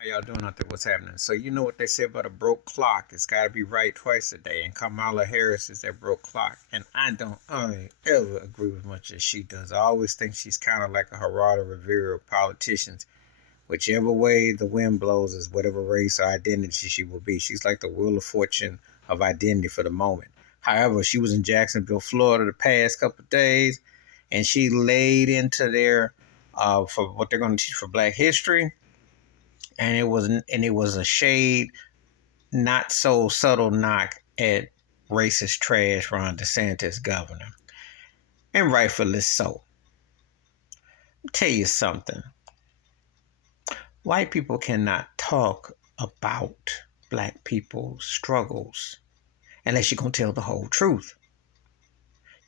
How y'all doing out there? What's happening? So you know what they say about a broke clock? It's got to be right twice a day. And Kamala Harris is that broke clock. And I don't ever agree with much as she does. I always think she's kind of like a Geraldo Rivera of politicians. Whichever way the wind blows is whatever race or identity she will be. She's like the Wheel of Fortune of identity for the moment. However, she was in Jacksonville, Florida the past couple of days, and she laid into there for what they're going to teach for Black History, and it was a shade, not so subtle knock at racist trash Ron DeSantis governor, and rightfully so. Tell you something, white people cannot talk about black people's struggles unless you're gonna tell the whole truth.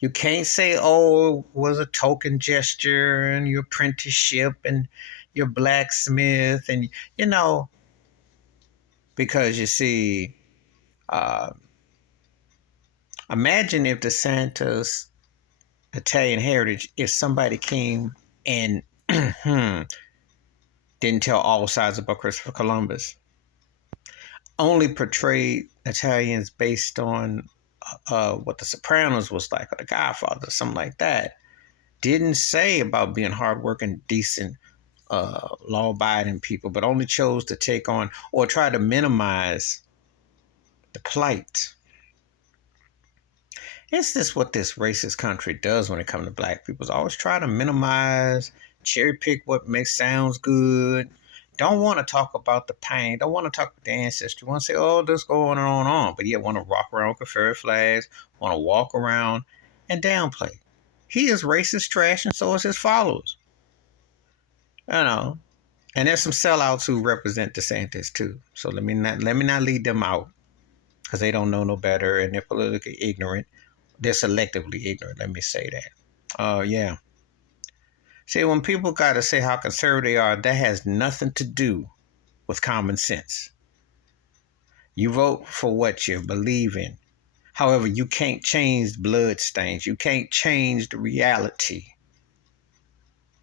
You can't say, oh, it was a token gesture and your apprenticeship and your blacksmith and because you see, uh, imagine if DeSantis Italian heritage, if somebody came and didn't tell all sides about Christopher Columbus, only portrayed Italians based on what The Sopranos was like, or The Godfather, something like that, didn't say about being hardworking, decent, law-abiding people, but only chose to take on or try to minimize the plight. It's just what this racist country does when it comes to black people. It's always try to minimize, cherry pick what makes sounds good. Don't want to talk about the pain. Don't want to talk about the ancestry. Want to say, oh, this going on and on. But yet want to rock around with Confederate flags, want to walk around and downplay. He is racist trash, and so is his followers. And there's some sellouts who represent DeSantis too. So let me not lead them out because they don't know no better and they're politically ignorant. They're selectively ignorant. Let me say that. Yeah. See, when people got to say how conservative they are, that has nothing to do with common sense. You vote for what you believe in. However, you can't change blood stains. You can't change the reality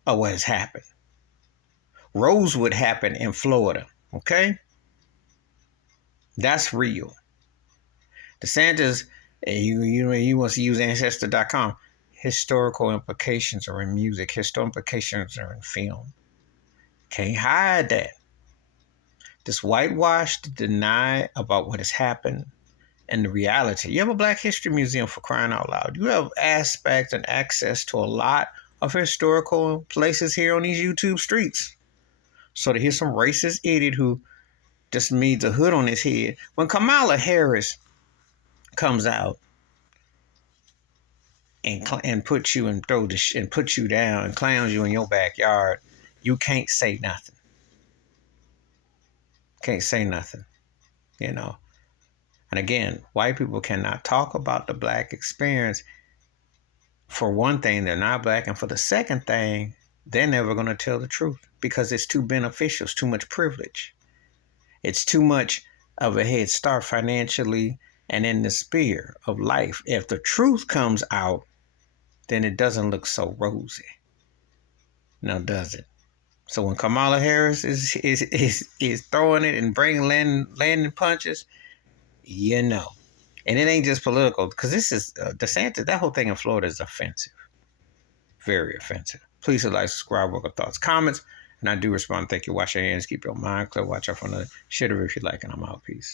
of what has happened. Rosewood happened in Florida, okay? That's real. DeSantis, he wants to use Ancestor.com. Historical implications are in music. Historical implications are in film. Can't hide that. This whitewash to deny about what has happened and the reality. You have a Black History Museum, for crying out loud. You have aspects and access to a lot of historical places here on these YouTube streets. So to hear some racist idiot who just needs a hood on his head, when Kamala Harris comes out and puts you and and puts you down and clowns you in your backyard, you can't say nothing. Can't say nothing, And again, white people cannot talk about the black experience. For one thing, they're not black, and for the second thing, they're never going to tell the truth because it's too beneficial. It's too much privilege. It's too much of a head start financially and in the sphere of life. If the truth comes out, then it doesn't look so rosy. Now, does it? So when Kamala Harris is throwing it and bringing landing punches, And it ain't just political, because this is DeSantis. That whole thing in Florida is offensive. Very offensive. Please like, subscribe, work with thoughts, comments, and I do respond. Thank you. Wash your hands. Keep your mind clear. Watch out for another shitter if you like, and I'm out. Peace.